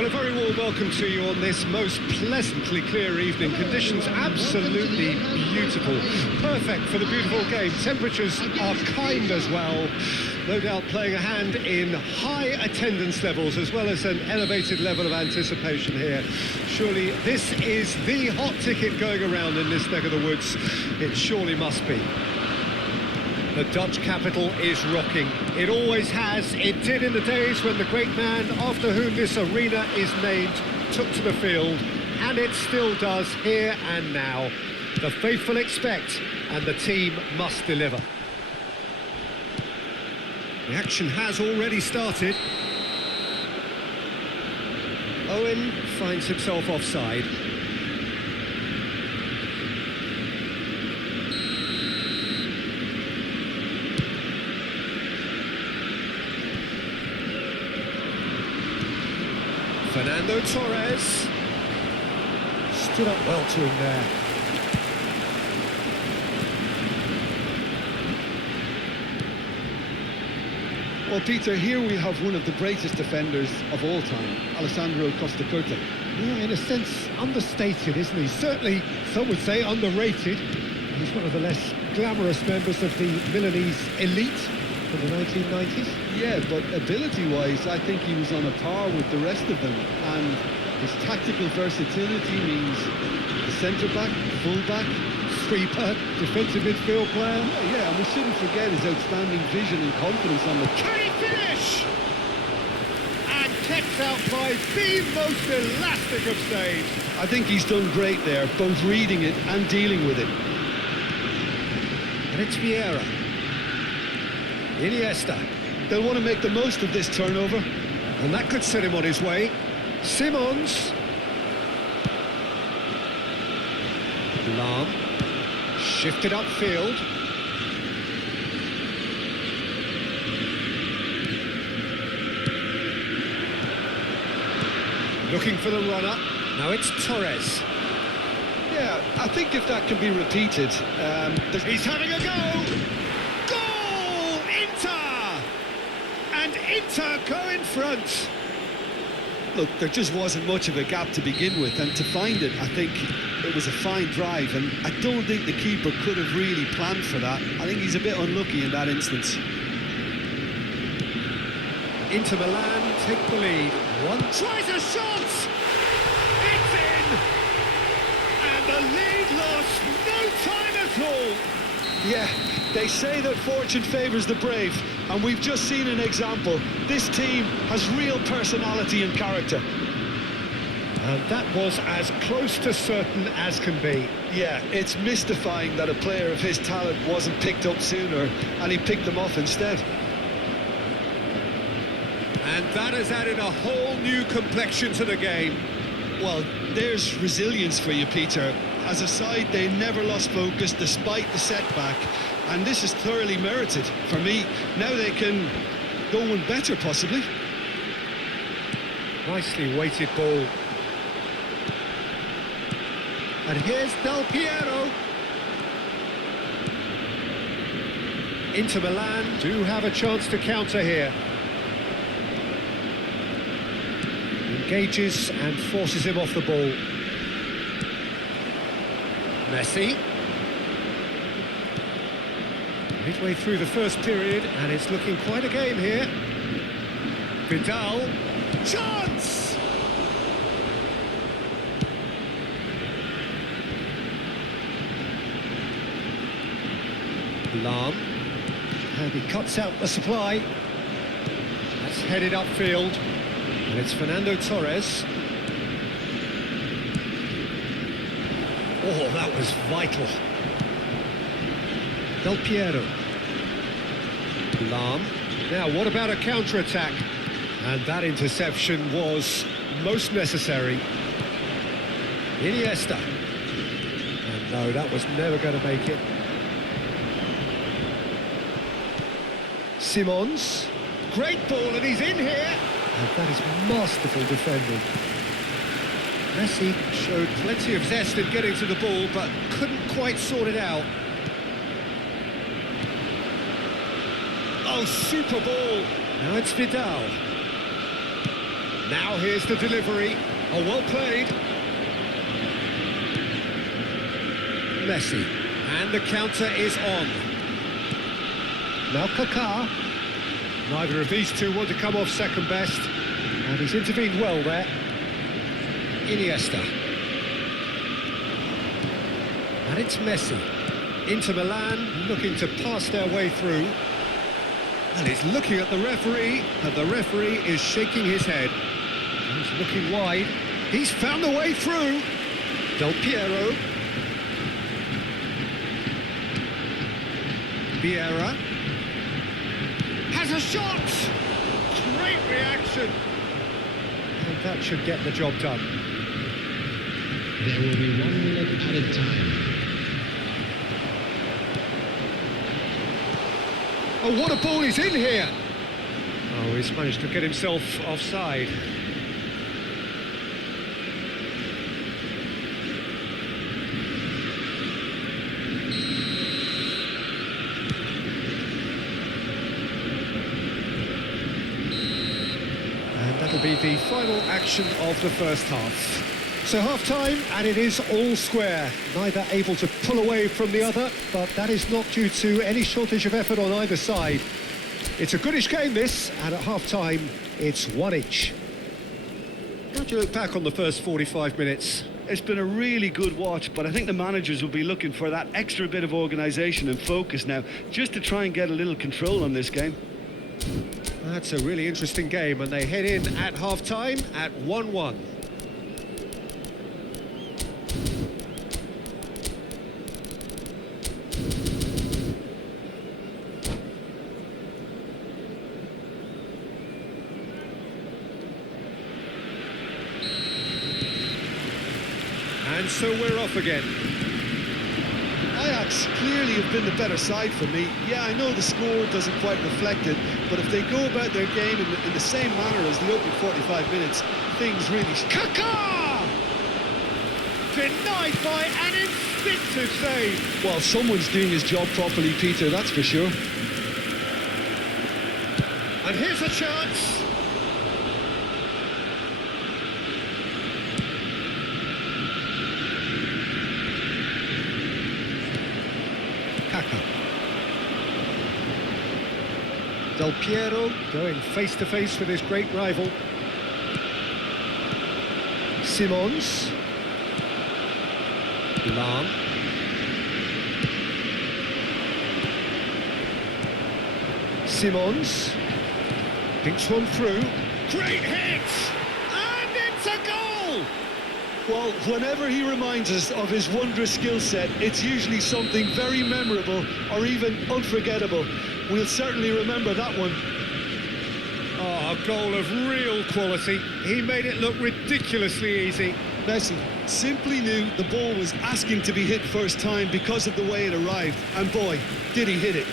Well, a very warm welcome to you on this most pleasantly clear evening. Conditions absolutely beautiful. Perfect for the beautiful game. Temperatures are kind as well. No doubt playing a hand in high attendance levels as well as an elevated level of anticipation here. Surely this is the hot ticket going around in this neck of the woods. It surely must be. The Dutch capital is rocking. It always has. It did in the days when the great man after whom this arena is named took to the field, and it still does here and now. The faithful expect, and the team must deliver. The action has already started. Owen finds himself offside. Fernando Torres stood up well to him there. Well, Peter, here we have one of the greatest defenders of all time, Alessandro Costa Curta. Yeah, in a sense, understated, isn't he? Certainly, some would say underrated. He's one of the less glamorous members of the Milanese elite in the 1990s. Yeah, but ability-wise, I think he was on a par with the rest of them. And his tactical versatility means the centre-back, full-back, Sweeper, defensive midfield player. Yeah, and we shouldn't forget his outstanding vision and confidence on the... Can he finish? And kept out by the most elastic of stays. I think he's done great there, both reading it and dealing with it. And it's Vieira. Iniesta. They'll want to make the most of this turnover. And that could set him on his way. Simons. Lam. Shifted upfield. Looking for the runner. Now it's Torres. Yeah, I think if that can be repeated... He's having a go! Goal! Inter! And Inter go in front. Look, there just wasn't much of a gap to begin with, and to find it, I think it was a fine drive, and I don't think the keeper could have really planned for that. I think he's a bit unlucky in that instance. Inter Milan take the lead. One tries a shot! It's in! And the lead lost no time at all! Yeah, they say that fortune favours the brave, and we've just seen an example. This team has real personality and character. And that was as close to certain as can be. Yeah, it's mystifying that a player of his talent wasn't picked up sooner, and he picked them off instead. And that has added a whole new complexion to the game. Well, there's resilience for you, Peter. As a side, they never lost focus despite the setback, and this is thoroughly merited. For me, now they can go one better, possibly. Nicely weighted ball. And here's Del Piero. Inter Milan do have a chance to counter here. Engages and forces him off the ball. Messi. Midway through the first period, and it's looking quite a game here. Vidal. Chance! Lam. And he cuts out the supply. That's headed upfield. And it's Fernando Torres. Oh, that was vital. Del Piero. Lam. Now, what about a counter-attack? And that interception was most necessary. Iniesta. And no, that was never going to make it. Simons. Great ball, and he's in here. And that is masterful defending. Messi showed plenty of zest in getting to the ball, but couldn't quite sort it out. Oh, super ball. Now it's Vidal. Now here's the delivery. Oh, well played. Messi. And the counter is on. Now Kaká. Neither of these two want to come off second best. And he's intervened well there. Iniesta. And it's Messi. Inter Milan looking to pass their way through. And he's looking at the referee, and the referee is shaking his head. He's looking wide. He's found the way through. Del Piero. Vieira. Has a shot! Great reaction. And that should get the job done. There will be 1 minute added time. Oh, what a ball, he's in here! Oh, he's managed to get himself offside. And that'll be the final action of the first half. So half-time, and it is all square. Neither able to pull away from the other, but that is not due to any shortage of effort on either side. It's a goodish game, this, and at half-time, it's one each. How do you look back on the first 45 minutes? It's been a really good watch, but I think the managers will be looking for that extra bit of organisation and focus now, just to try and get a little control on this game. That's a really interesting game, and they head in at half-time at 1-1. And so we're off again. Ajax clearly have been the better side for me. Yeah, I know the score doesn't quite reflect it, but if they go about their game in the same manner as the opening 45 minutes, things really... Kaká! Denied by an instinctive save. Well, someone's doing his job properly, Peter, that's for sure. And here's a chance. Kaká. Del Piero going face-to-face with his great rival. Simons. Lam. Simons. Pinks one through. Great hit! And it's a goal! Well, whenever he reminds us of his wondrous skill set, it's usually something very memorable or even unforgettable. We'll certainly remember that one. Oh, a goal of real quality. He made it look ridiculously easy. Messi simply knew the ball was asking to be hit first time because of the way it arrived. And boy, did he hit it.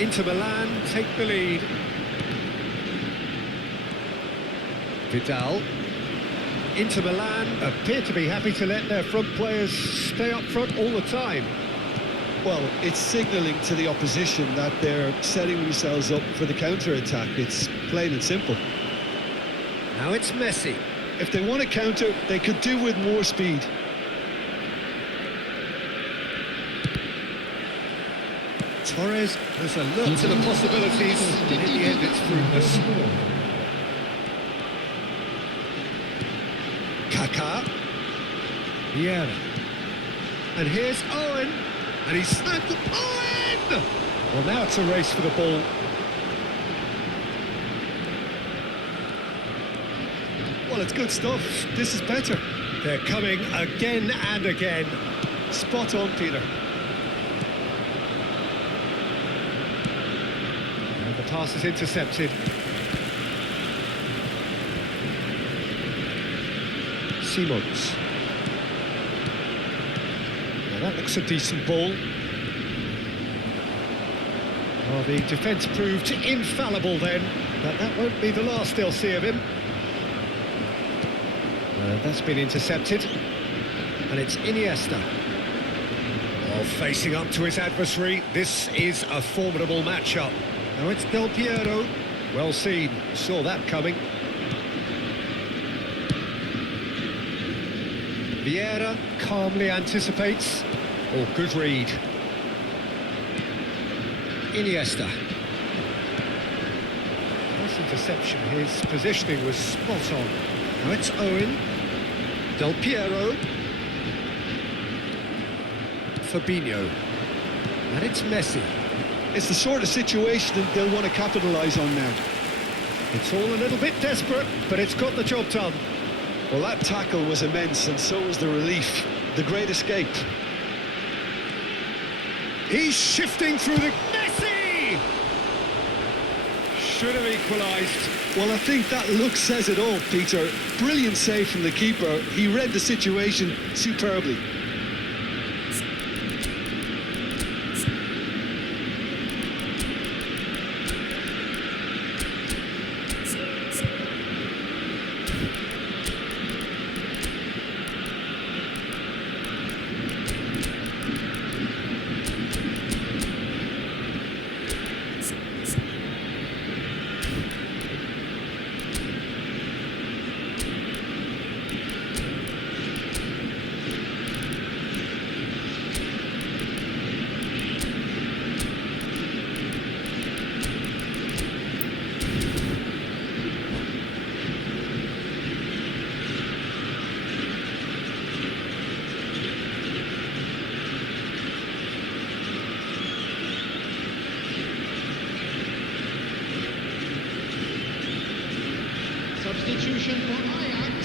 Inter Milan take the lead. Vidal. Inter Milan appear to be happy to let their front players stay up front all the time. Well, it's signalling to the opposition that they're setting themselves up for the counter-attack. It's plain and simple. Now it's Messi. If they want to counter, they could do with more speed. Torres has a look to the possibilities, and in the end it's fruitless. Kaká. Vieira. And here's Owen. And he's snapped Owen! Well, now it's a race for the ball. Well, it's good stuff. This is better. They're coming again and again. Spot on, Peter. And the pass is intercepted. Simons. Now that looks a decent ball. Well, the defence proved infallible then, but that won't be the last they'll see of him. That's been intercepted, and it's Iniesta. Oh, facing up to his adversary, this is a formidable matchup. Now it's Del Piero. Well seen, saw that coming. Vieira calmly anticipates. Oh, good read. Iniesta. Nice interception, his positioning was spot on. Now it's Owen. Del Piero. Fabinho. And it's Messi. It's the sort of situation that they'll want to capitalise on now. It's all a little bit desperate, but it's got the job done. Well, that tackle was immense, and so was the relief. The great escape. He's shifting through the... Messi! Should have equalised. Well, I think that look says it all, Peter. Brilliant save from the keeper. He read the situation superbly. Substitution for Ajax,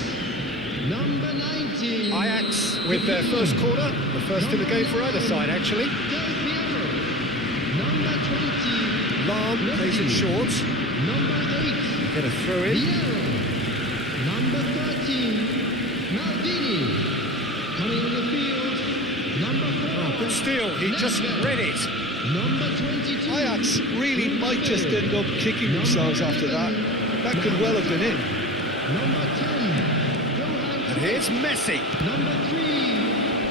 number 19. Ajax with their first corner, the first in the game for either side, actually. Del Piero, number 20. Lam plays it short. Number 8. Get a throw in. Vieira, number 13. Maldini, coming on the field, number 4. But still, he just read it. Number 22. Ajax really might just end up kicking themselves after that. That could well have been it. Number 10. Johan And here's Messi. Number 3.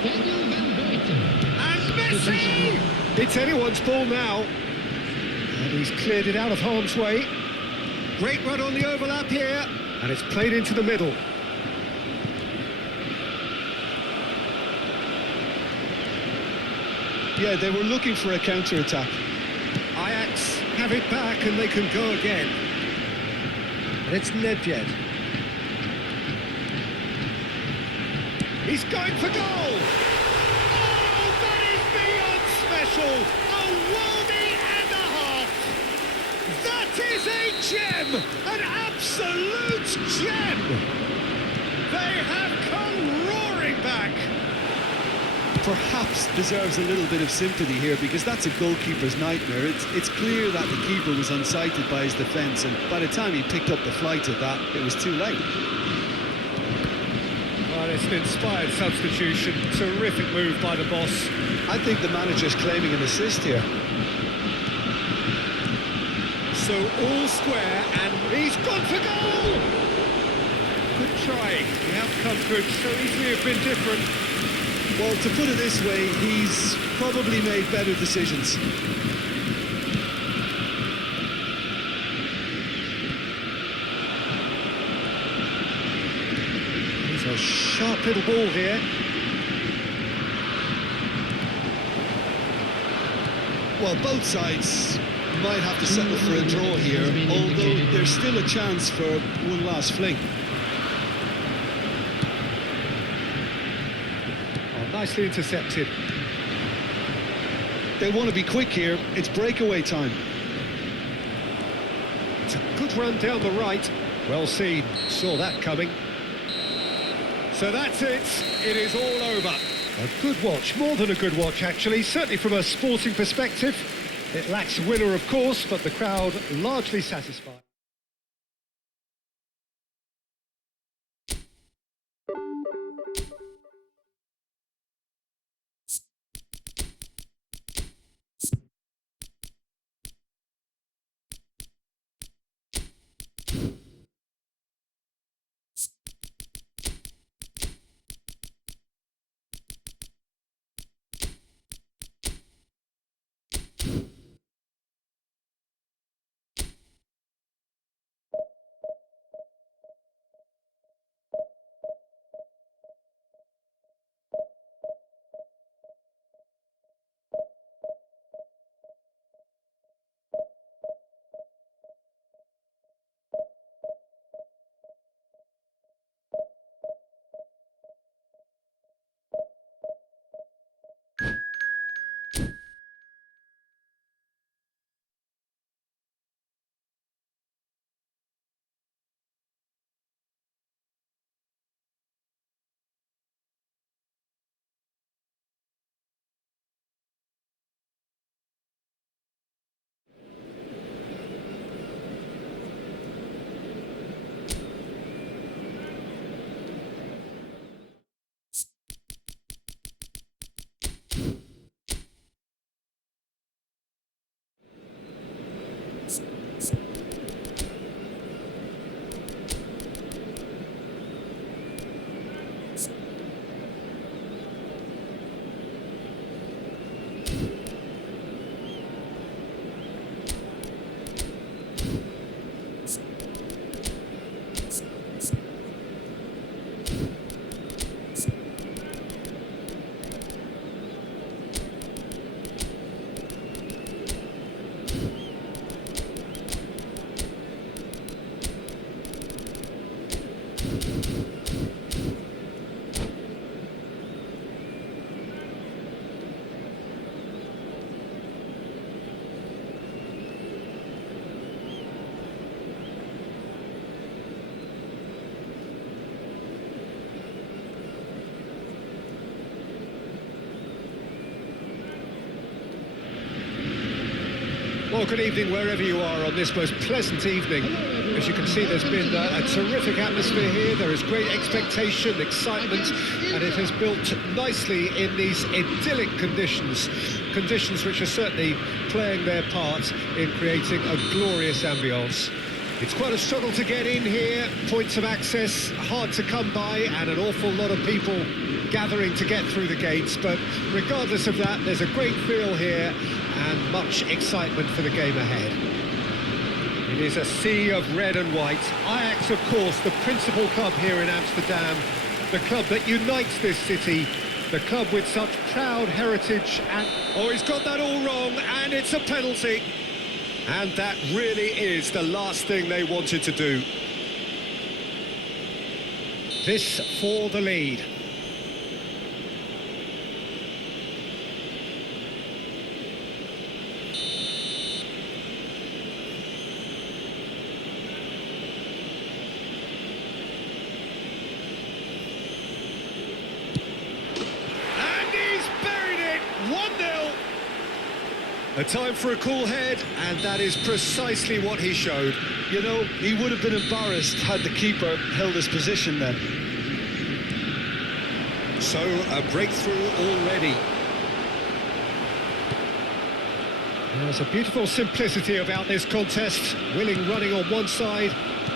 Daniel Van Buiten. And Messi! It's anyone's ball now. And he's cleared it out of harm's way. Great run on the overlap here. And it's played into the middle. Yeah, they were looking for a counter-attack. Ajax have it back and they can go again. And it's Nedved. He's going for goal! Oh, that is beyond special! A worldie and a half! That is a gem! An absolute gem! They have come roaring back! Perhaps deserves a little bit of sympathy here, because that's a goalkeeper's nightmare. It's clear that the keeper was unsighted by his defence, and by the time he picked up the flight of that, it was too late. Well, it's an inspired substitution. Terrific move by the boss. I think the manager's claiming an assist here. So all square, and he's gone for goal! Good try. The outcome could so easily have been different. Well, to put it this way, he's probably made better decisions. It's a sharp little ball here. Well, both sides might have to settle for a draw here, although there's still a chance for one last fling. Nicely intercepted. They want to be quick here. It's breakaway time. It's a good run down the right. Well seen. Saw that coming. So that's it. It is all over. A good watch. More than a good watch, actually. Certainly from a sporting perspective. It lacks a winner, of course, but the crowd largely satisfied. Well, good evening wherever you are on this most pleasant evening. As you can see, there's been a terrific atmosphere here. There is great expectation, excitement, and it has built nicely in these idyllic conditions. Conditions which are certainly playing their part in creating a glorious ambience. It's quite a struggle to get in here, points of access hard to come by, and an awful lot of people gathering to get through the gates, but regardless of that, there's a great feel here and much excitement for the game ahead. It is a sea of red and white. Ajax, of course, the principal club here in Amsterdam, the club that unites this city, the club with such proud heritage and... Oh, he's got that all wrong, and it's a penalty. And that really is the last thing they wanted to do. This for the lead. A time for a cool head, and that is precisely what he showed. You know, he would have been embarrassed had the keeper held his position then. So, a breakthrough already. There's a beautiful simplicity about this contest. Willing running on one side,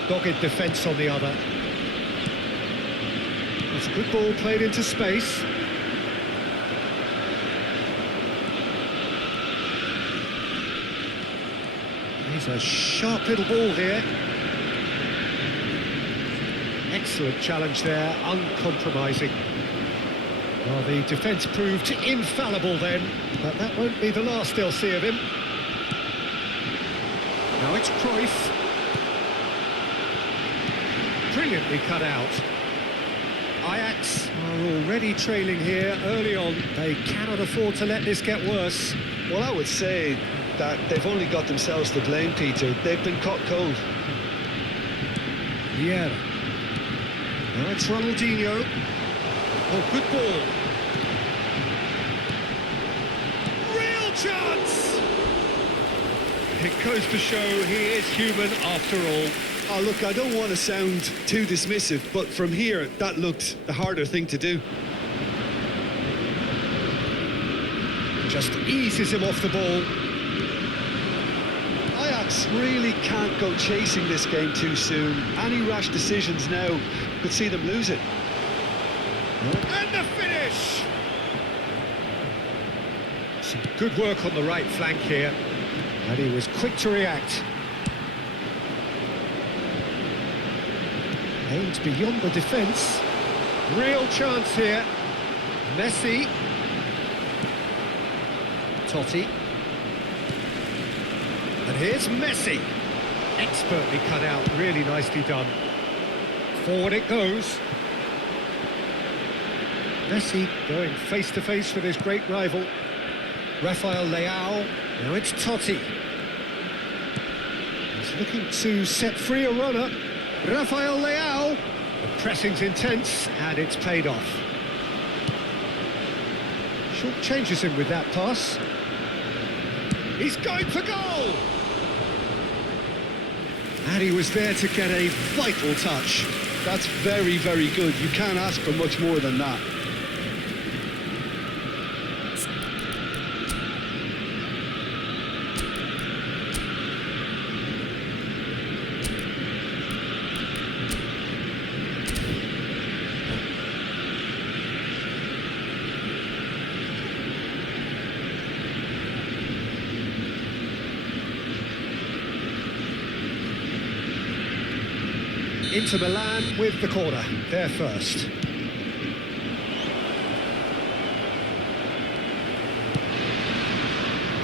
dogged defence on the other. It's a good ball played into space. He's a sharp little ball here. Excellent challenge there, uncompromising. Well, the defence proved infallible then, but that won't be the last they'll see of him. Now it's Cruyff. Brilliantly cut out. Ajax are already trailing here early on. They cannot afford to let this get worse. Well, I would say that they've only got themselves to blame, Peter. They've been caught cold. Yeah. Now it's Ronaldinho. Oh, good ball. Real chance! It goes to show he is human after all. Oh, look, I don't want to sound too dismissive, but from here, that looked the harder thing to do. Just eases him off the ball. Ajax really can't go chasing this game too soon. Any rash decisions now could see them lose it. And the finish! Some good work on the right flank here. And he was quick to react. Aims beyond the defence. Real chance here. Messi. Totti. And here's Messi. Expertly cut out, really nicely done. Forward it goes. Messi going face to face with his great rival, Rafael Leao. Now it's Totti. He's looking to set free a runner. Rafael Leao. The pressing's intense and it's paid off. Short changes him with that pass. He's going for goal! And he was there to get a vital touch. That's very, very good. You can't ask for much more than that. Inter Milan with the corner, there first.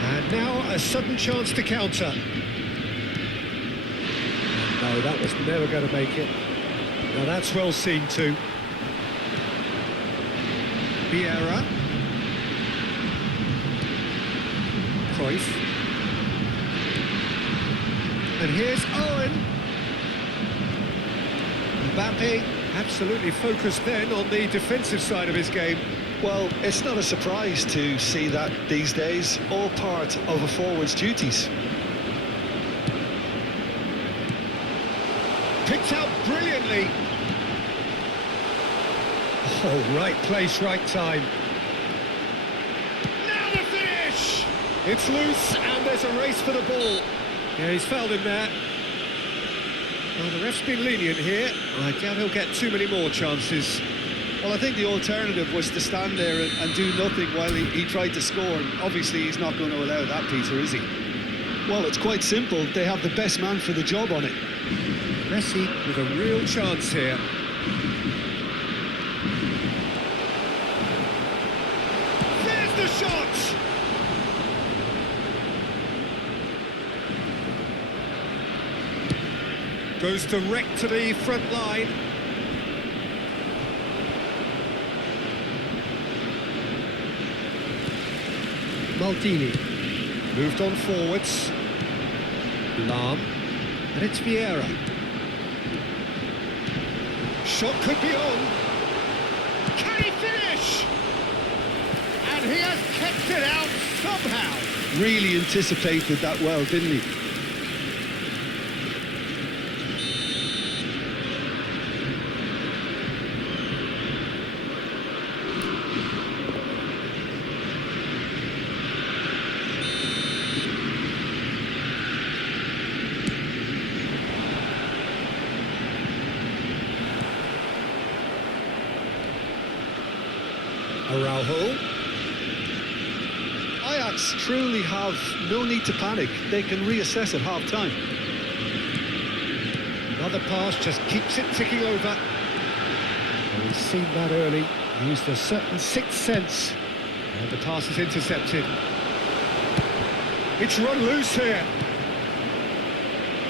And now a sudden chance to counter. No, that was never going to make it. Now that's well seen too. Vieira. Cruyff. And here's Owen. Mbappe absolutely focused then on the defensive side of his game. Well, it's not a surprise to see that these days, all part of a forward's duties. Picked out brilliantly. Oh, right place, right time. Now the finish! It's loose and there's a race for the ball. Yeah, he's fouled him there. Well, the ref's been lenient here. I doubt he'll get too many more chances. Well, I think the alternative was to stand there and do nothing while he tried to score. And obviously, he's not going to allow that, Peter, is he? Well, it's quite simple. They have the best man for the job on it. Messi with a real chance here. There's the shot! Goes direct to the front line. Maldini moved on forwards. Lahm, and it's Vieira. Shot could be on. Can he finish? And he has kept it out somehow. Really anticipated that well, didn't he? Araujo. Ajax truly have no need to panic. They can reassess at half-time. Another pass just keeps it ticking over. And we've seen that early. He used a certain sixth sense. And the pass is intercepted. It's run loose here.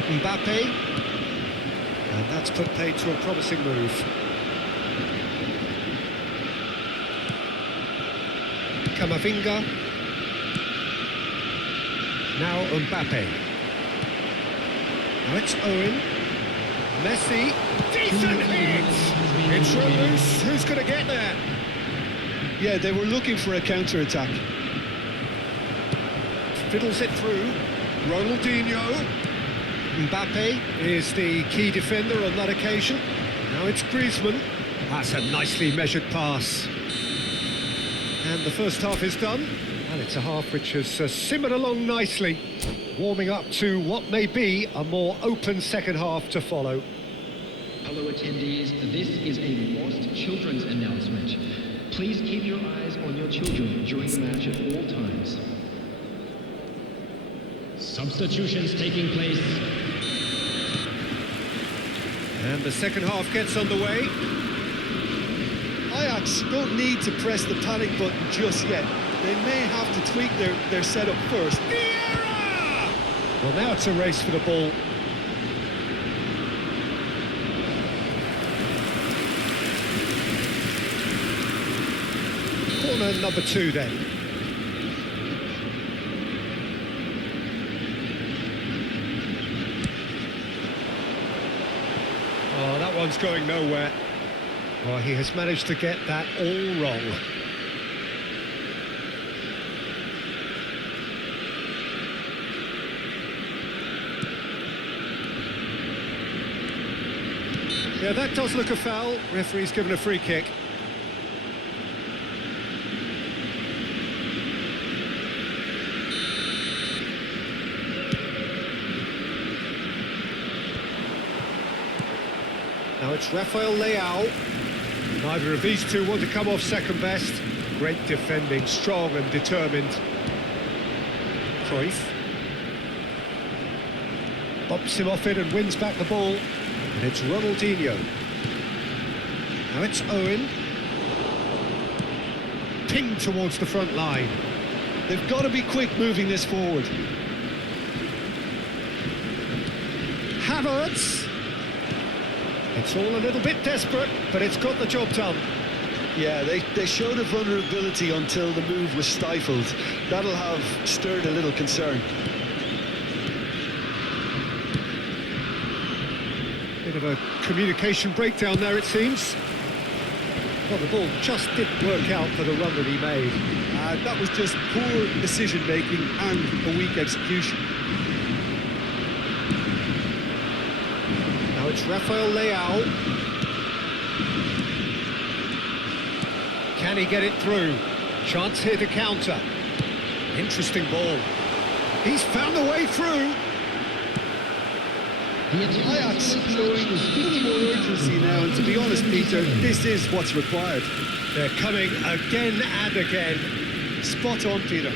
Mbappe. And that's put paid to a promising move. Camavinga. Now Mbappe. Now it's Owen. Messi. Decent hit! It's run loose. Who's going to get there? Yeah, they were looking for a counter-attack. Fiddles it through. Ronaldinho. Mbappe is the key defender on that occasion. Now it's Griezmann. That's a nicely measured pass. And the first half is done, and it's a half which has simmered along nicely, warming up to what may be a more open second half to follow. Hello attendees, this is a lost children's announcement. Please keep your eyes on your children during the match at all times. Substitutions taking place. And the second half gets underway. Ajax don't need to press the panic button just yet. They may have to tweak their setup first. Vieira! Well, now it's a race for the ball. Corner number 2 then. Oh, that one's going nowhere. Oh, he has managed to get that all wrong. Yeah, that does look a foul. Referee's given a free kick. Now it's Rafael Leao. Neither of these two want to come off second best. Great defending, strong and determined. Cruyff. Bumps him off it and wins back the ball. And it's Ronaldinho. Now it's Owen. Ping towards the front line. They've got to be quick moving this forward. Havertz. It's all a little bit desperate, but it's got the job done. Yeah, they showed a vulnerability until the move was stifled. That'll have stirred a little concern. Bit of a communication breakdown there, it seems. Well, the ball just didn't work out for the run that he made. That was just poor decision-making and a weak execution. Now it's Rafael Leao. Can he get it through? Chance here to counter. Interesting ball. He's found a way through. Ajax showing a little more urgency now, and to be honest, Peter, this is what's required. They're coming again and again. Spot on, Peter.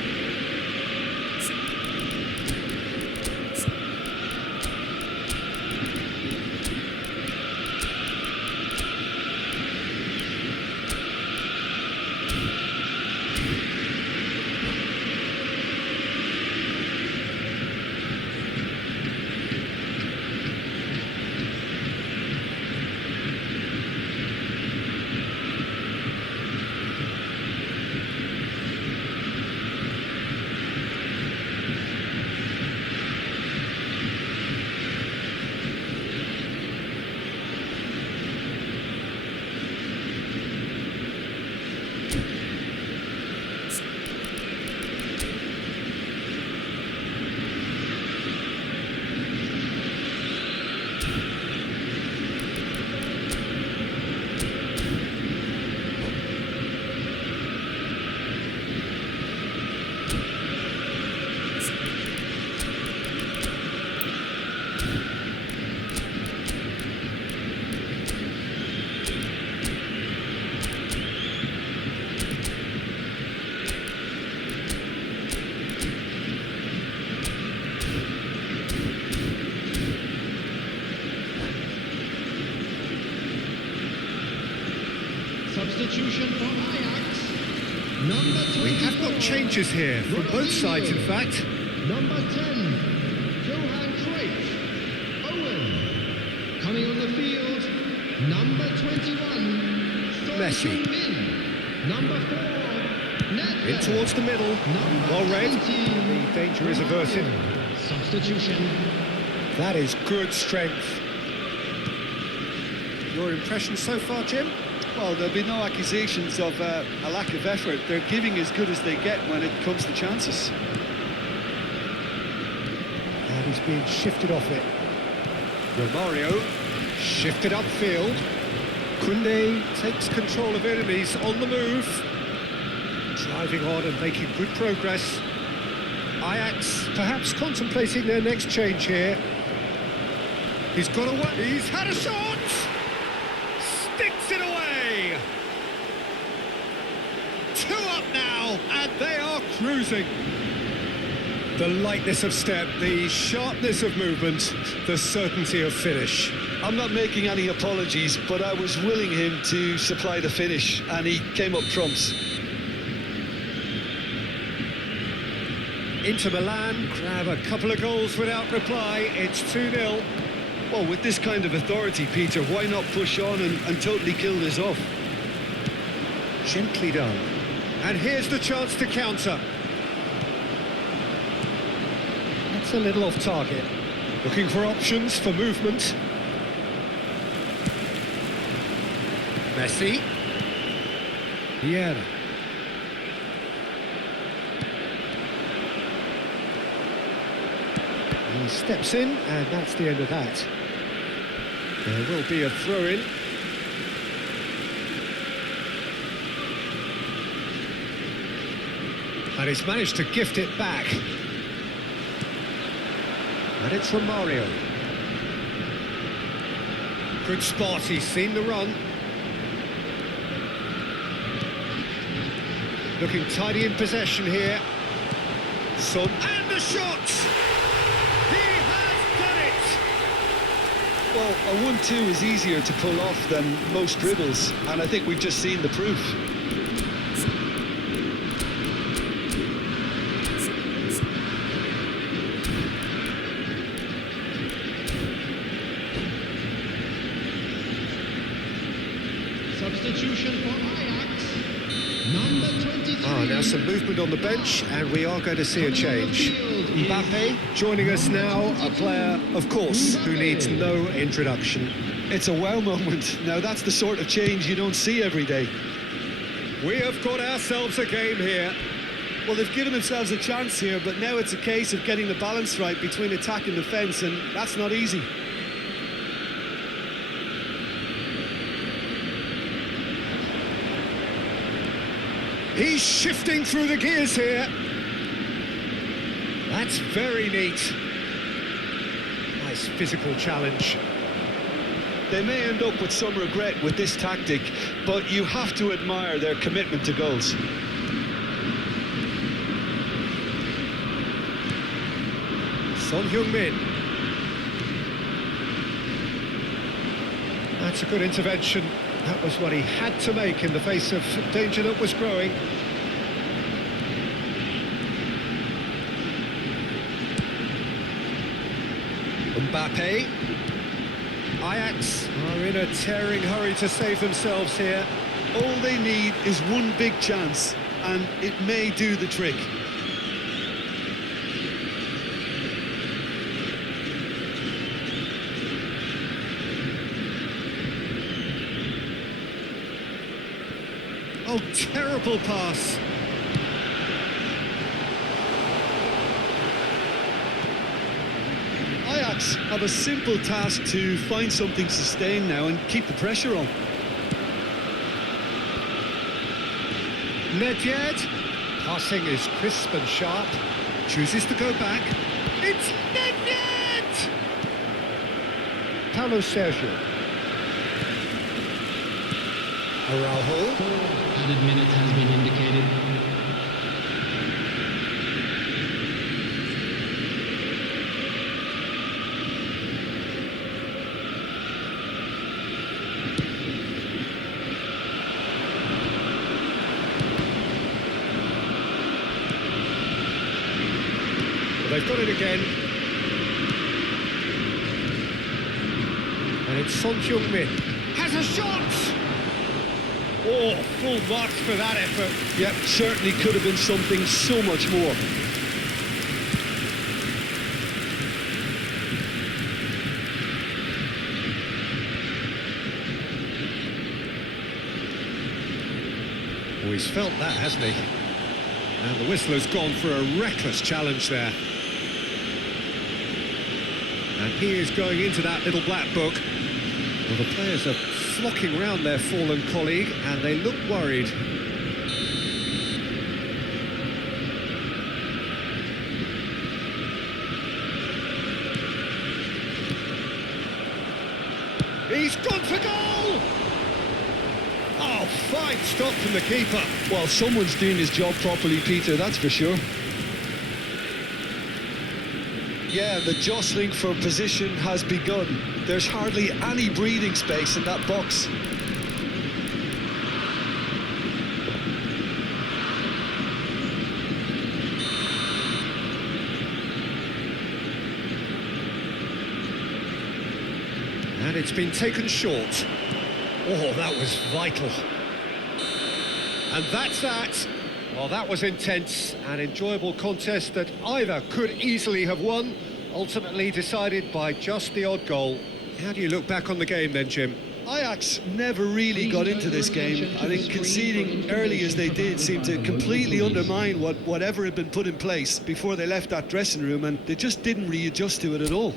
Substitution for Ajax. Number 24. We have got changes here from both sides, in fact. Number 10, Johan Cruyff. Owen. Coming on the field, number 21, Messi. Min. Number 4, Nedved. In towards the middle. Number Well read. 17, The danger is averted. Substitution. That is good strength. Your impression so far, Jim? Well, there'll be no accusations of a lack of effort. They're giving as good as they get when it comes to chances. And he's being shifted off it. Romario shifted upfield. Koundé takes control of enemies on the move. Driving on and making good progress. Ajax perhaps contemplating their next change here. He's got away. He's had a shot! Sticks it away! 2 up now, and they are cruising. The lightness of step, the sharpness of movement, the certainty of finish. I'm not making any apologies, but I was willing him to supply the finish, and he came up trumps. Inter Milan grab a couple of goals without reply. It's 2-0. Well, with this kind of authority, Peter, why not push on and totally kill this off? Gently done. And here's the chance to counter. That's a little off target. Looking for options for movement. Messi. Vieira. He steps in, and that's the end of that. There will be a throw-in. And he's managed to gift it back. And it's Romario. Good spot, he's seen the run. Looking tidy in possession here. Son, and the shot! He has done it! Well, a 1-2 is easier to pull off than most dribbles, and I think we've just seen the proof. Substitution for Ajax, number 23. Now some movement on the bench, and we are going to see a change. Mbappe joining us now, a player, of course, who needs no introduction. It's a wow moment. Now, that's the sort of change you don't see every day. We have got ourselves a game here. Well, they've given themselves a chance here, but now it's a case of getting the balance right between attack and defence, and that's not easy. He's shifting through the gears here. That's very neat. Nice physical challenge. They may end up with some regret with this tactic, but you have to admire their commitment to goals. Son Heung-min. That's a good intervention. That was what he had to make in the face of danger that was growing. Mbappe. Ajax are in a tearing hurry to save themselves here. All they need is one big chance, and it may do the trick. Oh, terrible pass. Ajax have a simple task to find something sustained now and keep the pressure on. Nedved. Passing is crisp and sharp. Chooses to go back. It's Nedved! Paulo Sergio. Araujo. 4 added minutes has been indicated. They've got it again. And it's Son Heung-min. Has a shot! Oh, full marks for that effort. Yep, certainly could have been something so much more. Oh, he's felt that, hasn't he? And the whistler's gone for a reckless challenge there. And he is going into that little black book. Well, the players are flocking round their fallen colleague, and they look worried. He's gone for goal! Oh, fine stop from the keeper. Well, someone's doing his job properly, Peter, that's for sure. Yeah, the jostling for position has begun. There's hardly any breathing space in that box. And it's been taken short. Oh, that was vital. And that's that. Well, that was intense, an enjoyable contest that either could easily have won, ultimately decided by just the odd goal. How do you look back on the game then, Jim? Ajax never really got into this game. I think conceding early as they did seemed to completely undermine whatever had been put in place before they left that dressing room, and they just didn't readjust to it at all.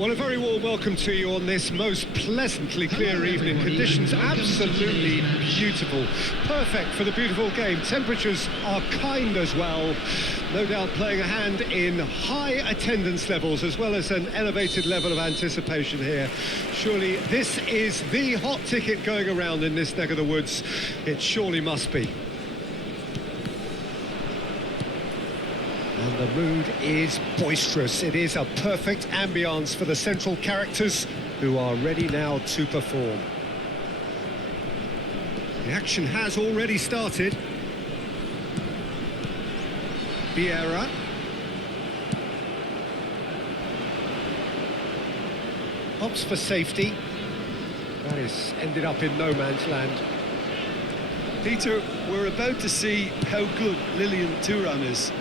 Well, a very warm welcome to you on this most pleasantly clear Hello, evening. everybody, Conditions and welcome to absolutely today's match. beautiful. Perfect for the beautiful game. Temperatures are kind as well. No doubt playing a hand in high attendance levels as well as an elevated level of anticipation here. Surely this is the hot ticket going around in this neck of the woods. It surely must be. And the mood is boisterous. It is a perfect ambience for the central characters who are ready now to perform. The action has already started. Vieira. Opts for safety. That is ended up in no man's land. Peter, we're about to see how good Lilian Thuram is.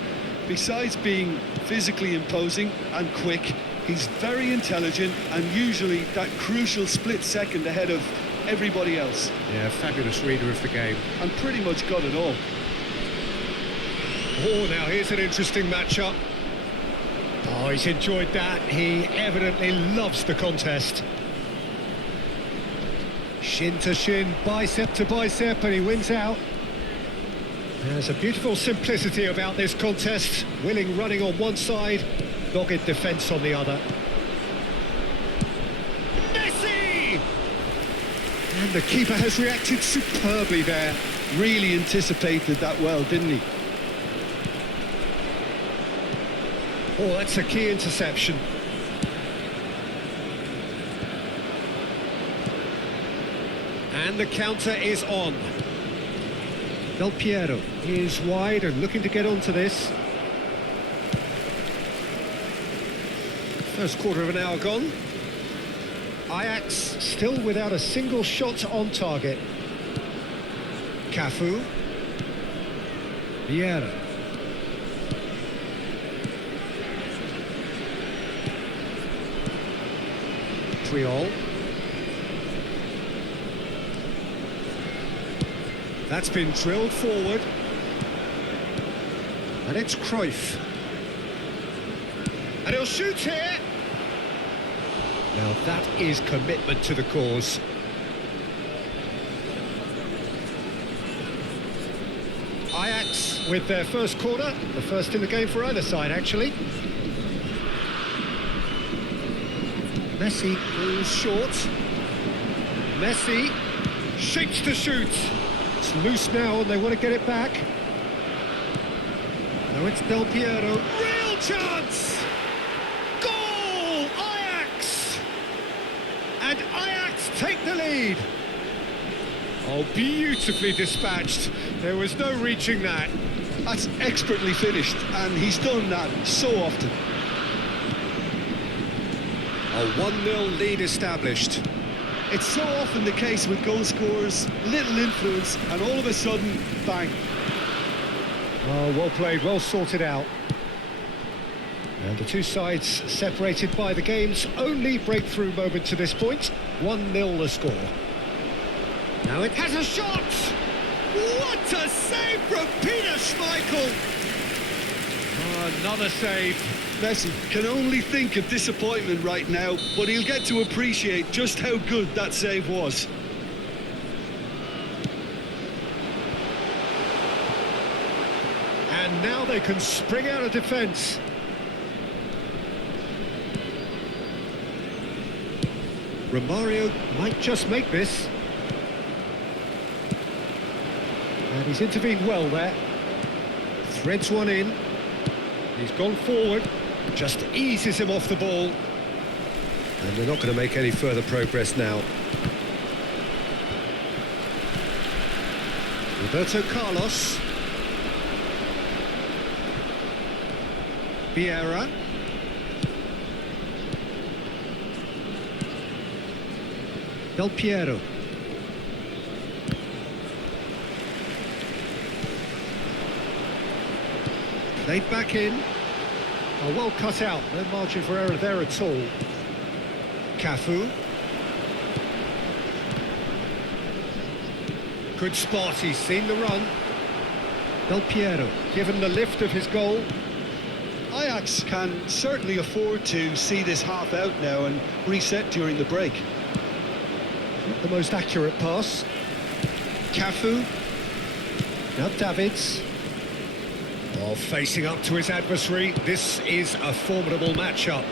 Besides being physically imposing and quick, he's very intelligent and usually that crucial split second ahead of everybody else. Yeah, fabulous reader of the game. And pretty much got it all. Oh, now here's an interesting matchup. Oh, he's enjoyed that. He evidently loves the contest. Shin to shin, bicep to bicep, and he wins out. There's a beautiful simplicity about this contest. Willing running on one side, dogged defence on the other. Messi! And the keeper has reacted superbly there. Really anticipated that well, didn't he? Oh, that's a key interception. And the counter is on. Del Piero is wide and looking to get onto this. First quarter of an hour gone. Ajax still without a single shot on target. Cafu. Vieira. Triol. That's been drilled forward. And it's Cruyff. And he'll shoot here. Now that is commitment to the cause. Ajax with their first corner, the first in the game for either side actually. Messi falls short. Messi shapes to shoot. It's loose now and they want to get it back. Now it's Del Piero. Real chance! Goal! Ajax! And Ajax take the lead. Oh, beautifully dispatched. There was no reaching that. That's expertly finished, and he's done that so often. A 1-0 lead established. It's so often the case with goal scorers, little influence, and all of a sudden, bang. Oh, well played, well sorted out. And the two sides separated by the game's only breakthrough moment to this point. 1-0 the score. Now it has a shot! What a save from Peter Schmeichel! Oh, another save. Messi can only think of disappointment right now, but he'll get to appreciate just how good that save was. And now they can spring out of defence. Romario might just make this. And he's intervened well there. Threads one in. He's gone forward. Just eases him off the ball. And they're not going to make any further progress now. Roberto Carlos. Vieira. Del Piero. Played back in. Oh, well cut out. No margin for error there at all. Cafu. Good spot, he's seen the run. Del Piero, given the lift of his goal. Ajax can certainly afford to see this half out now and reset during the break. Not the most accurate pass. Cafu. Now Davids. Oh, facing up to his adversary. This is a formidable matchup.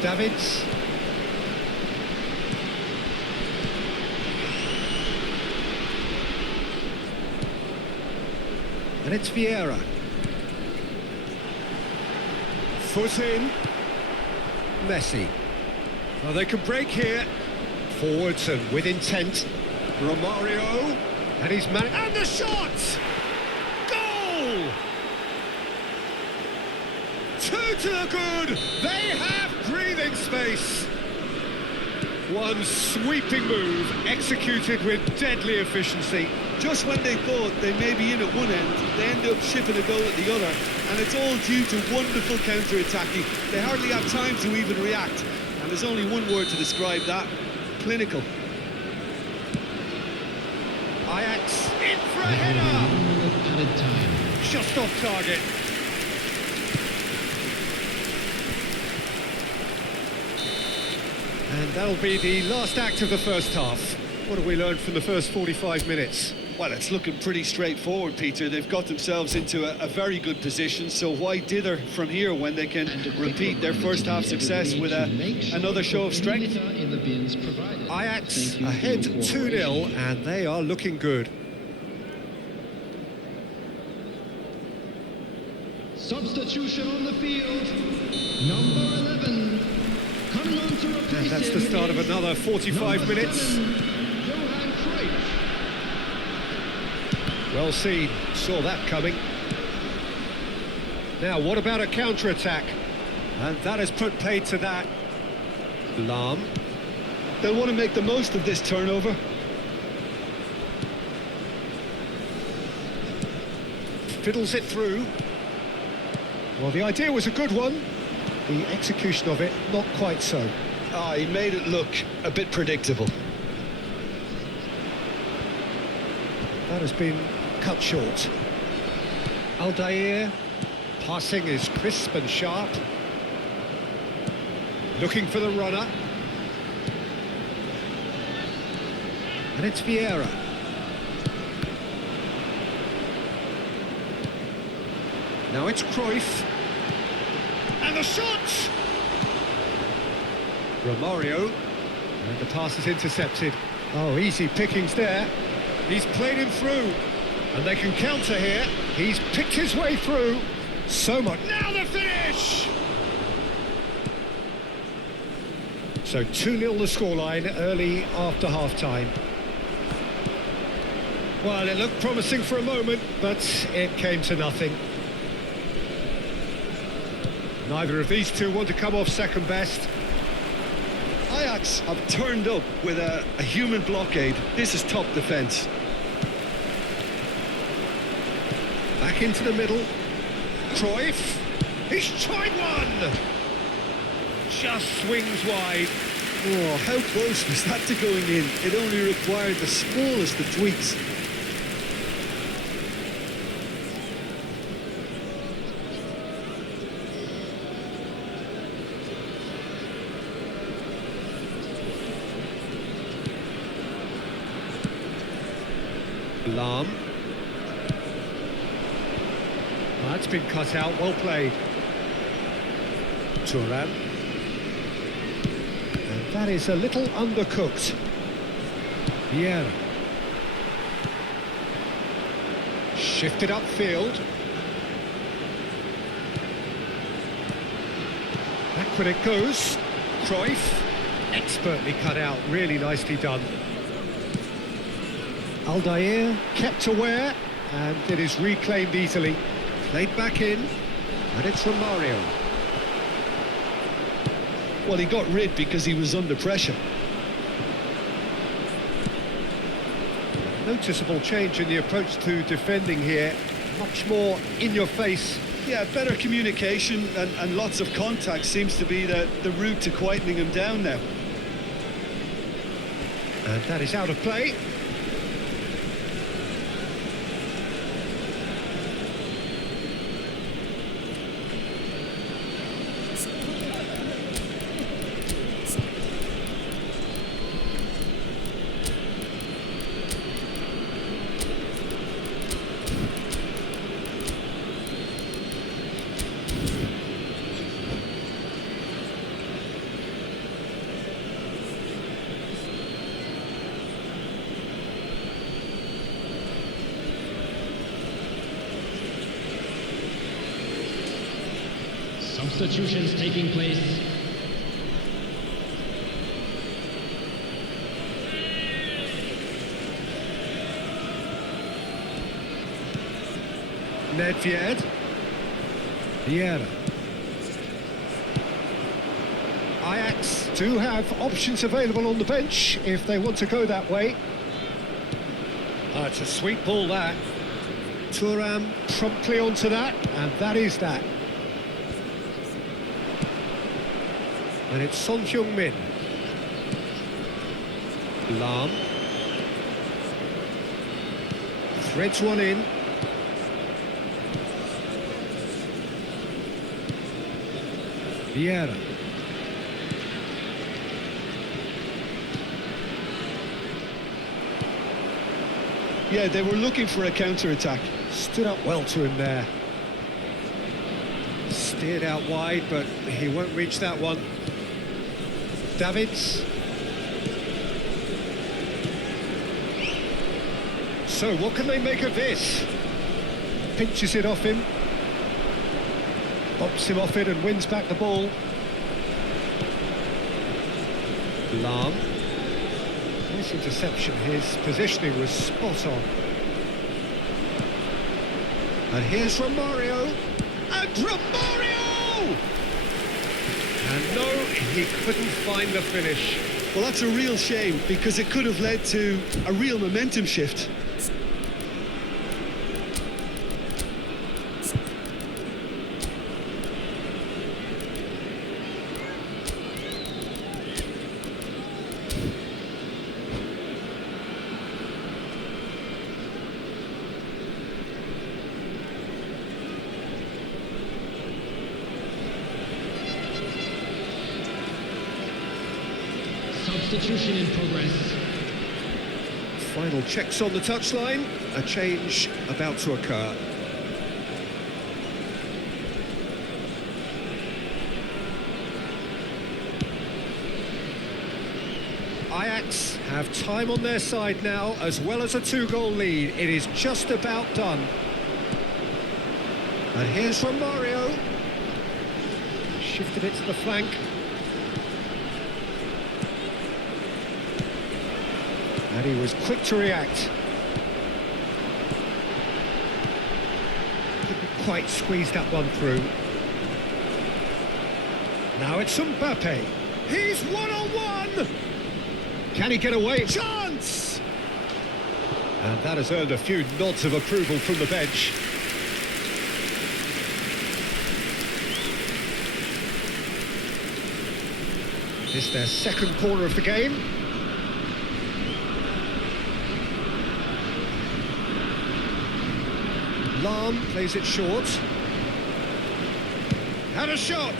Davids. And it's Vieira. Foot in. Messi. Well, they can break here. Forwards and with intent. Romario. And he's managed. And the shot! Goal! 2 to the good. They have breathing space. One sweeping move, executed with deadly efficiency. Just when they thought they may be in at one end, they end up shipping a goal at the other, and it's all due to wonderful counter-attacking. They hardly have time to even react, and there's only one word to describe that: clinical. Ajax in for a header! Added time. Just off target. And that'll be the last act of the first half. What have we learned from the first 45 minutes? Well, it's looking pretty straightforward, Peter. They've got themselves into a very good position, so why dither from here when they can repeat their first half success with another show of strength? Ajax ahead 2-0, and they are looking good. Substitution on the field. Number 11. Coming on to replace And that's the start of another 45 minutes. Well seen, saw that coming. Now, what about a counter-attack? And that has put paid to that. Lahm. They'll want to make the most of this turnover. Fiddles it through. Well, the idea was a good one. The execution of it, not quite so. Ah, he made it look a bit predictable. That has been cut short. Aldair, passing is crisp and sharp. Looking for the runner. And it's Vieira. Now it's Cruyff. And the shot! Romario. And the pass is intercepted. Oh, easy pickings there. He's played him through. And they can counter here. He's picked his way through. So much. Now the finish! So 2-0 the scoreline early after half-time. Well, it looked promising for a moment, but it came to nothing. Neither of these two want to come off second best. Ajax have turned up with a human blockade. This is top defence. Back into the middle. Cruyff. He's tried one! Just swings wide. Oh, how close was that to going in? It only required the smallest of tweaks. Lahm. That's been cut out, well played. Turan. And that is a little undercooked. Vieira. Shifted upfield. Backward it goes. Cruyff, expertly cut out, really nicely done. Aldair kept aware, and it is reclaimed easily. Played back in, and it's from Mario. Well, he got rid because he was under pressure. Noticeable change in the approach to defending here. Much more in your face. Yeah, better communication and lots of contact seems to be the route to quietening him down now. And that is out of play. Substitutions taking place. Nedved. Vieira. Ajax do have options available on the bench if they want to go that way. It's a sweet ball, that. Thuram promptly onto that, and that is that. And it's Son Heung-min. Lam. Threads one in. Vieira. Yeah, they were looking for a counter-attack. Stood up well to him there. Steered out wide, but he won't reach that one. Davids. So, what can they make of this? Pinches it off him. Bops him off it and wins back the ball. Lam. Nice interception. His positioning was spot on. And here's Romario. And Romario! And no, he couldn't find the finish. Well, that's a real shame because it could have led to a real momentum shift. Substitution in progress. Final checks on the touchline. A change about to occur. Ajax have time on their side now, as well as a two-goal lead. It is just about done. And here's Romario. Shifted it to the flank. And he was quick to react. Couldn't quite squeeze that one through. Now it's Mbappe. He's one-on-one! Can he get away? Chance! And that has earned a few nods of approval from the bench. This is their second corner of the game. Lam plays it short. And a shot!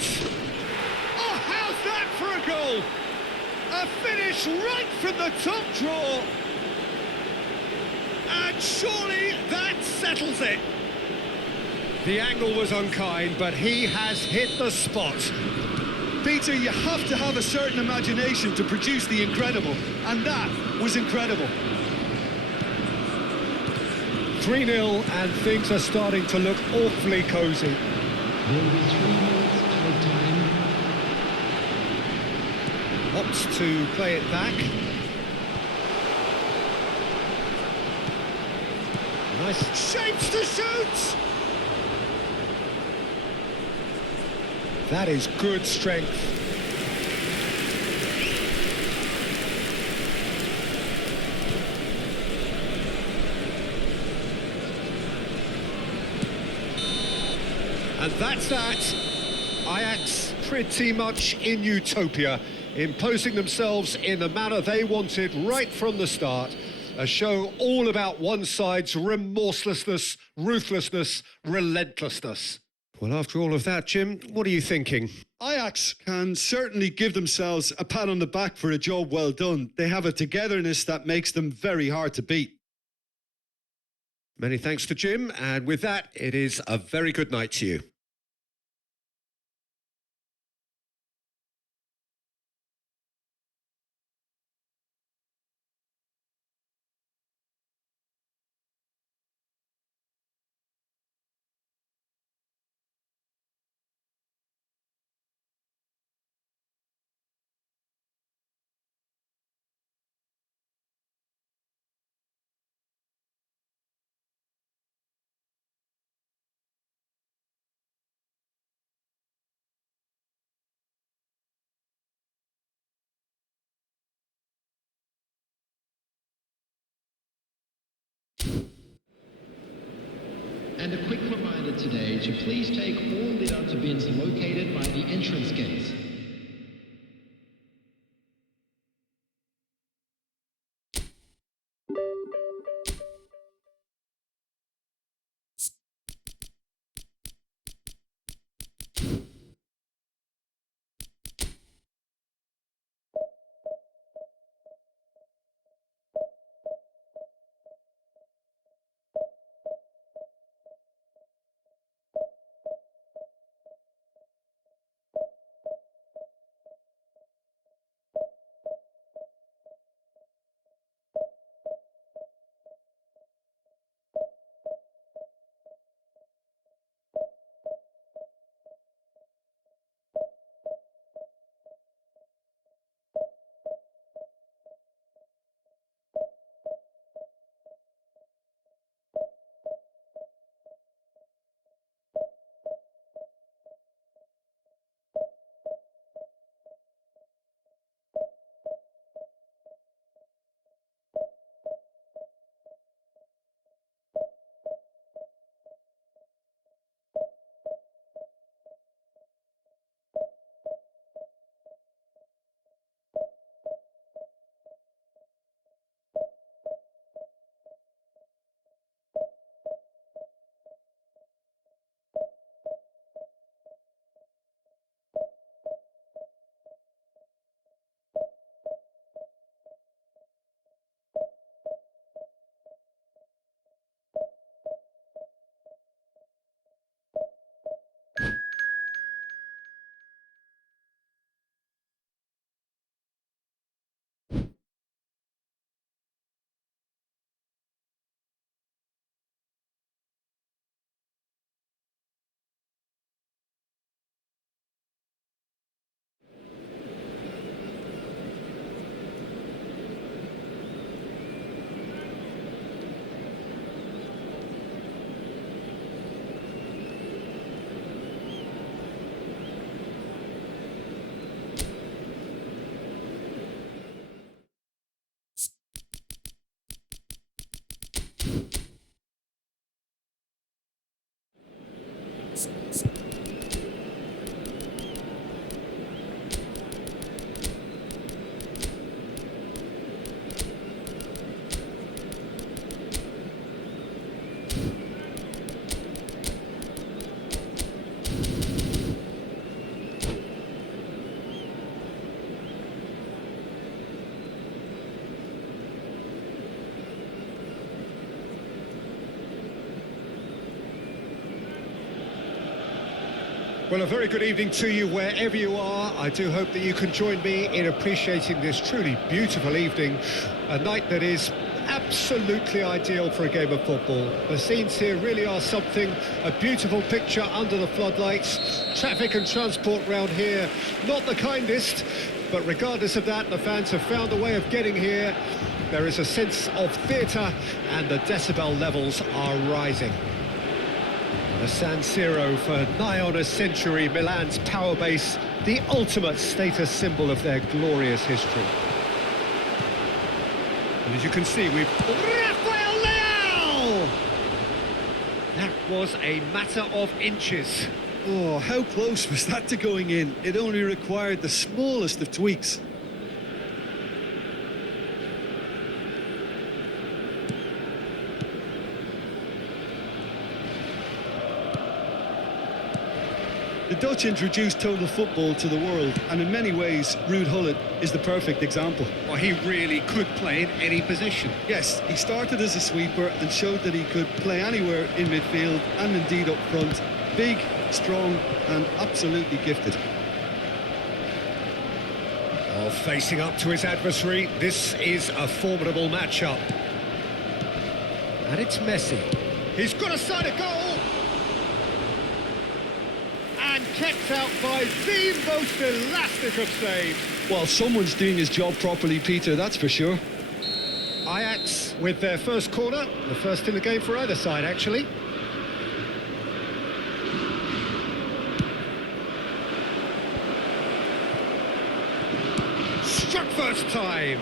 Oh, how's that for a goal? A finish right from the top draw. And surely that settles it. The angle was unkind, but he has hit the spot. Peter, you have to have a certain imagination to produce the incredible, and that was incredible. 3-0 and things are starting to look awfully cosy. There will be 3 minutes added time. Opts to play it back. Nice shapes to shoot! That is good strength. And that's that. Ajax pretty much in utopia, imposing themselves in the manner they wanted right from the start. A show all about one side's remorselessness, ruthlessness, relentlessness. Well, after all of that, Jim, what are you thinking? Ajax can certainly give themselves a pat on the back for a job well done. They have a togetherness that makes them very hard to beat. Many thanks to Jim, and with that, it is a very good night to you. And a quick reminder today to please take all lit-up bins located by the entrance gates. Well, a very good evening to you wherever you are. I do hope that you can join me in appreciating this truly beautiful evening, a night that is absolutely ideal for a game of football. The scenes here really are something, a beautiful picture under the floodlights. Traffic and transport round here, not the kindest, but regardless of that, the fans have found a way of getting here. There is a sense of theatre, and the decibel levels are rising. The San Siro, for nigh on a century, Milan's power base, the ultimate status symbol of their glorious history. And as you can see, we've... Rafael Leao! That was a matter of inches. Oh, how close was that to going in? It only required the smallest of tweaks. The Dutch introduced total football to the world, and in many ways, Ruud Gullit is the perfect example. Well, he really could play in any position. Yes, he started as a sweeper and showed that he could play anywhere in midfield and indeed up front. Big, strong and absolutely gifted. Well, facing up to his adversary, this is a formidable matchup. And it's Messi. He's got a side of goal! And kept out by the most elastic of saves. Well, someone's doing his job properly, Peter, that's for sure. Ajax with their first corner, the first in the game for either side, actually. Struck first time.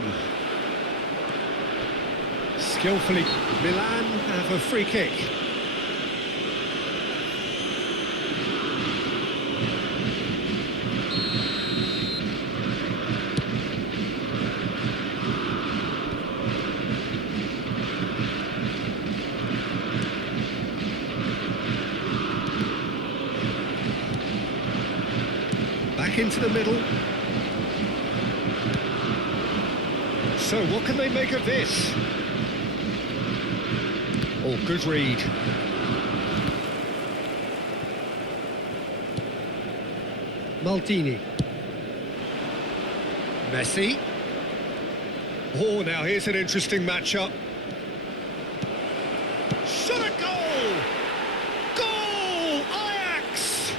Skillfully, Milan have a free kick. Back into the middle. So what can they make of this? Oh, good read. Maldini. Messi. Oh, now here's an interesting matchup. Shot a goal! Goal! Ajax!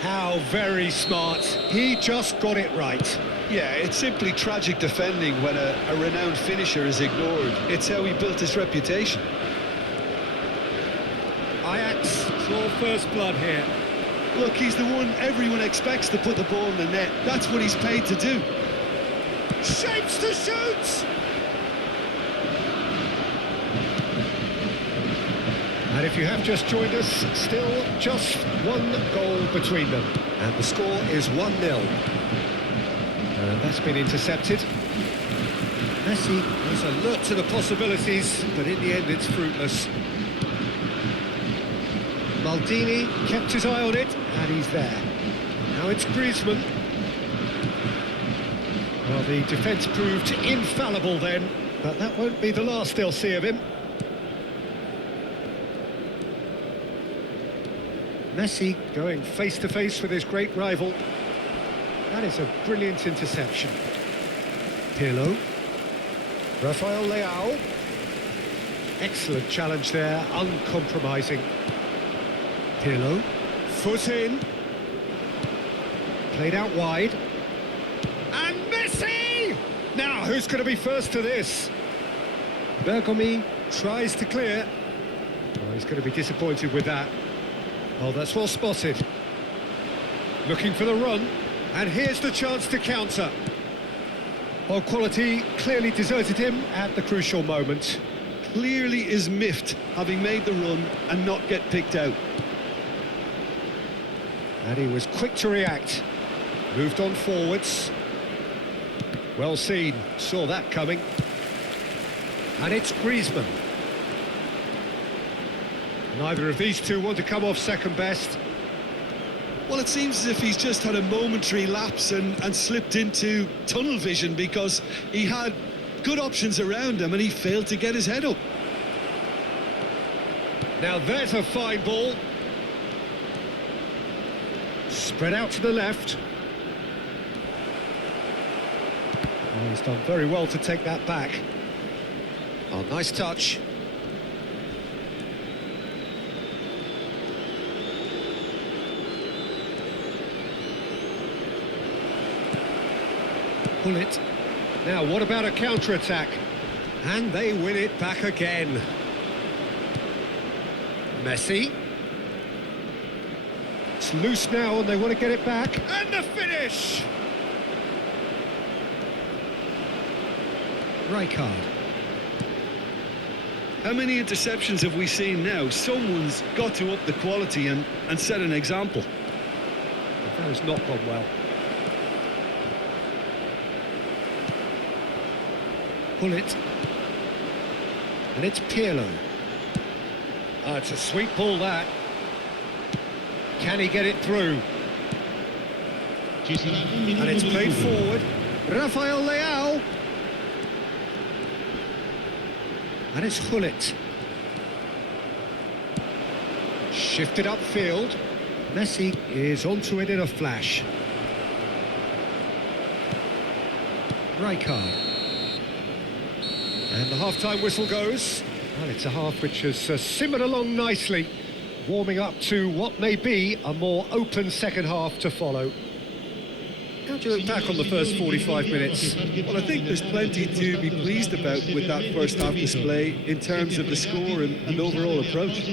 How very smart. He just got it right. Yeah, it's simply tragic defending when a renowned finisher is ignored. It's how he built his reputation. Ajax saw first blood here. Look, he's the one everyone expects to put the ball in the net. That's what he's paid to do. Shapes to shoot! And if you have just joined us, still just one goal between them. And the score is 1-0. And that's been intercepted. Messi was alert to the possibilities, but in the end it's fruitless. Maldini kept his eye on it, and he's there. Now it's Griezmann. Well, the defence proved infallible then, but that won't be the last they'll see of him. Messi going face-to-face with his great rival. That is a brilliant interception. Pirlo. Rafael Leao. Excellent challenge there, uncompromising. Pirlo. Foot in. Played out wide. And Messi! Now, who's going to be first to this? Bergomi tries to clear. Oh, he's going to be disappointed with that. Oh, that's well spotted. Looking for the run. And here's the chance to counter. Well, quality clearly deserted him at the crucial moment. Clearly is miffed, having made the run and not get picked out. And he was quick to react. Moved on forwards. Well seen, saw that coming. And it's Griezmann. Neither of these two want to come off second best. Well, it seems as if he's just had a momentary lapse and slipped into tunnel vision because he had good options around him and he failed to get his head up. Now there's a fine ball. Spread out to the left. Oh, he's done very well to take that back. Oh, nice touch. Pull it. Now, what about a counter-attack? And they win it back again. Messi. It's loose now and they want to get it back. And the finish! Rijkaard. How many interceptions have we seen now? Someone's got to up the quality and set an example. That has not gone well. Pull it. And it's Pirlo. Oh, it's a sweet ball, that. Can he get it through? And it's played forward. Rafael Leao. And it's Hullet. Shifted upfield. Messi is onto it in a flash. Rijkaard. And the half-time whistle goes. Well, it's a half which has simmered along nicely, warming up to what may be a more open second half to follow. How do you look back on the first 45 minutes? Well, I think there's plenty to be pleased about with that first half display in terms of the score and overall approach.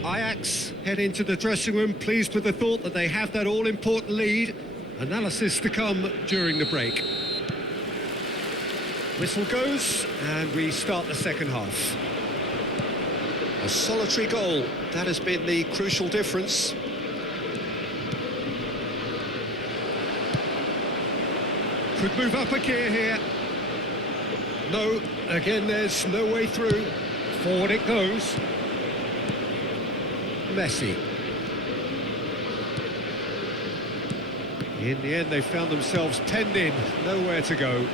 Ajax head into the dressing room pleased with the thought that they have that all-important lead. Analysis to come during the break. Whistle goes, and we start the second half. A solitary goal, that has been the crucial difference. Could move up a gear here. No, again there's no way through. Forward it goes. Messi. In the end they found themselves penned in, nowhere to go.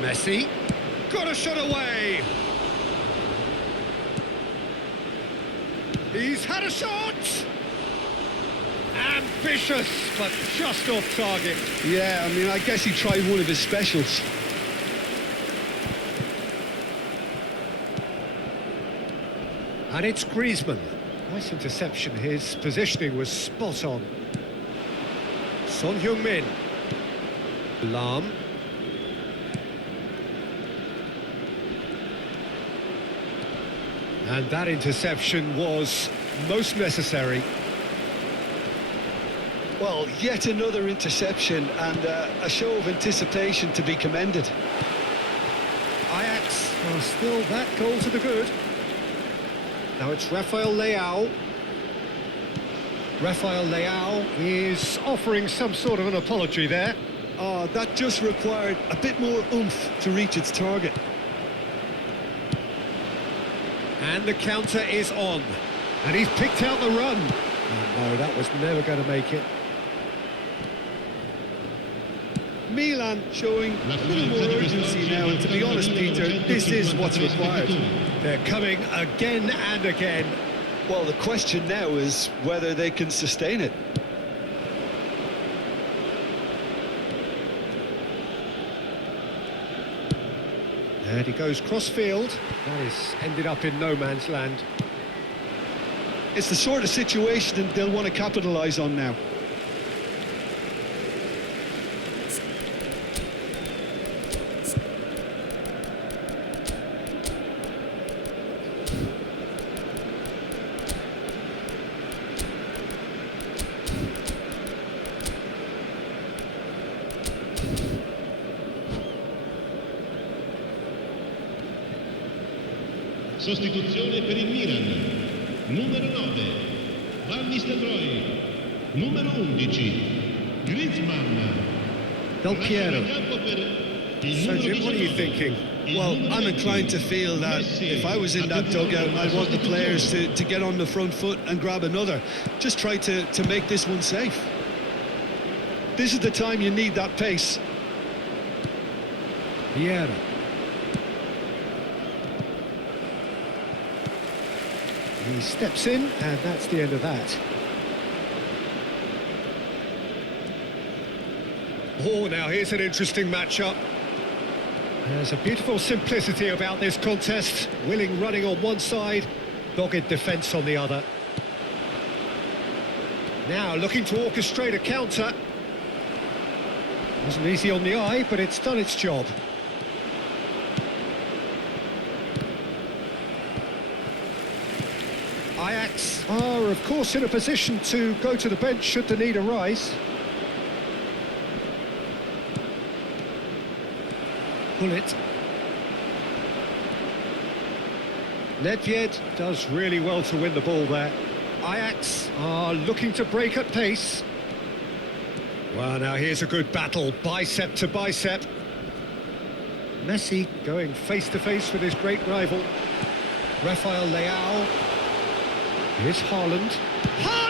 Messi, got a shot away. He's had a shot. Ambitious, but just off target. Yeah, I mean, I guess he tried one of his specials. And it's Griezmann. Nice interception. His positioning was spot on. Son Heung-min. Lahm. And that interception was most necessary. Well, yet another interception and a show of anticipation to be commended. Ajax are still that goal to the good. Now it's Rafael Leao. Rafael Leao is offering some sort of an apology there. Oh, that just required a bit more oomph to reach its target. And the counter is on. And he's picked out the run. Oh, no, that was never going to make it. Milan showing a little more urgency now, and to be honest, Peter, this is what's required. They're coming again and again. Well, the question now is whether they can sustain it. And he goes cross-field. That is ended up in no man's land. It's the sort of situation that they'll want to capitalise on now. Sostituzione per il Milan. Numero 9, Van Nistelrooy. Numero 11, Griezmann. Del Piero. So, Jim, what are you thinking? Well, I'm inclined to feel that if I was in that dugout, I'd want the players to get on the front foot and grab another. Just try to make this one safe. This is the time you need that pace. Piero. He steps in, and that's the end of that. Oh, now here's an interesting matchup. There's a beautiful simplicity about this contest. Willing running on one side, dogged defence on the other. Now looking to orchestrate a counter. Wasn't easy on the eye, but it's done its job. Ajax are, of course, in a position to go to the bench should the need arise. Bullet. Nedved does really well to win the ball there. Ajax are looking to break at pace. Well, now here's a good battle, bicep to bicep. Messi going face-to-face with his great rival. Rafael Leao. Here's Haaland. Haaland!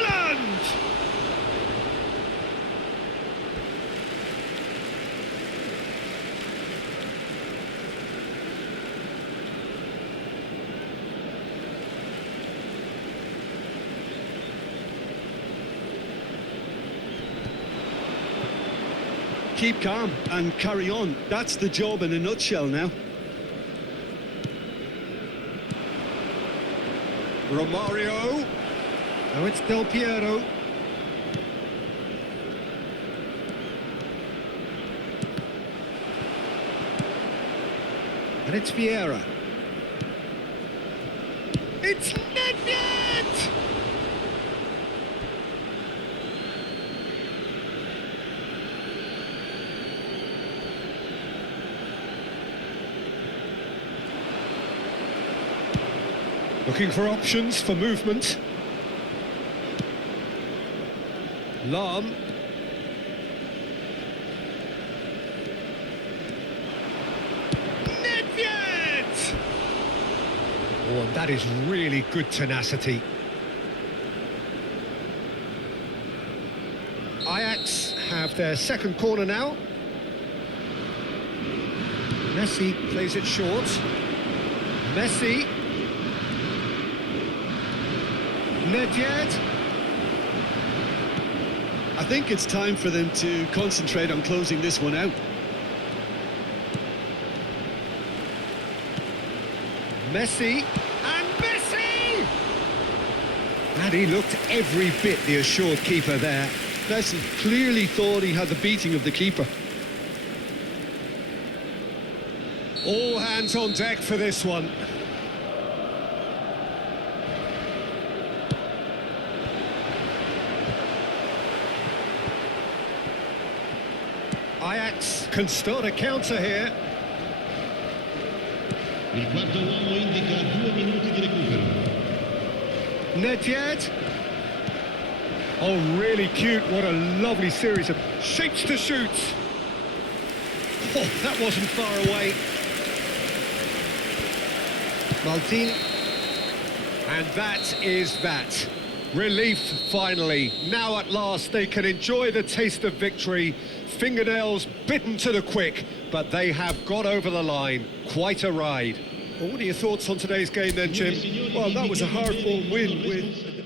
Keep calm and carry on. That's the job in a nutshell now. Romario. Now it's Del Piero. And it's Vieira. It's Nedved! Looking for options for movement. Lahm. Nedved! Oh, and that is really good tenacity. Ajax have their second corner now. Messi plays it short. Messi. Nedved. I think it's time for them to concentrate on closing this one out. Messi. And Messi! And he looked every bit the assured keeper there. Messi clearly thought he had the beating of the keeper. All hands on deck for this one. Ajax can start a counter here. Il quarto uomo indica 2 minuti di recupero. Nedved. Oh, really cute. What a lovely series of shapes to shoot. Oh, that wasn't far away. Maldini. And that is that. Relief, finally. Now at last they can enjoy the taste of victory. Fingernails bitten to the quick, but they have got over the line. Quite a ride. Well, what are your thoughts on today's game then, Jim? Well, that was a hard-fought win with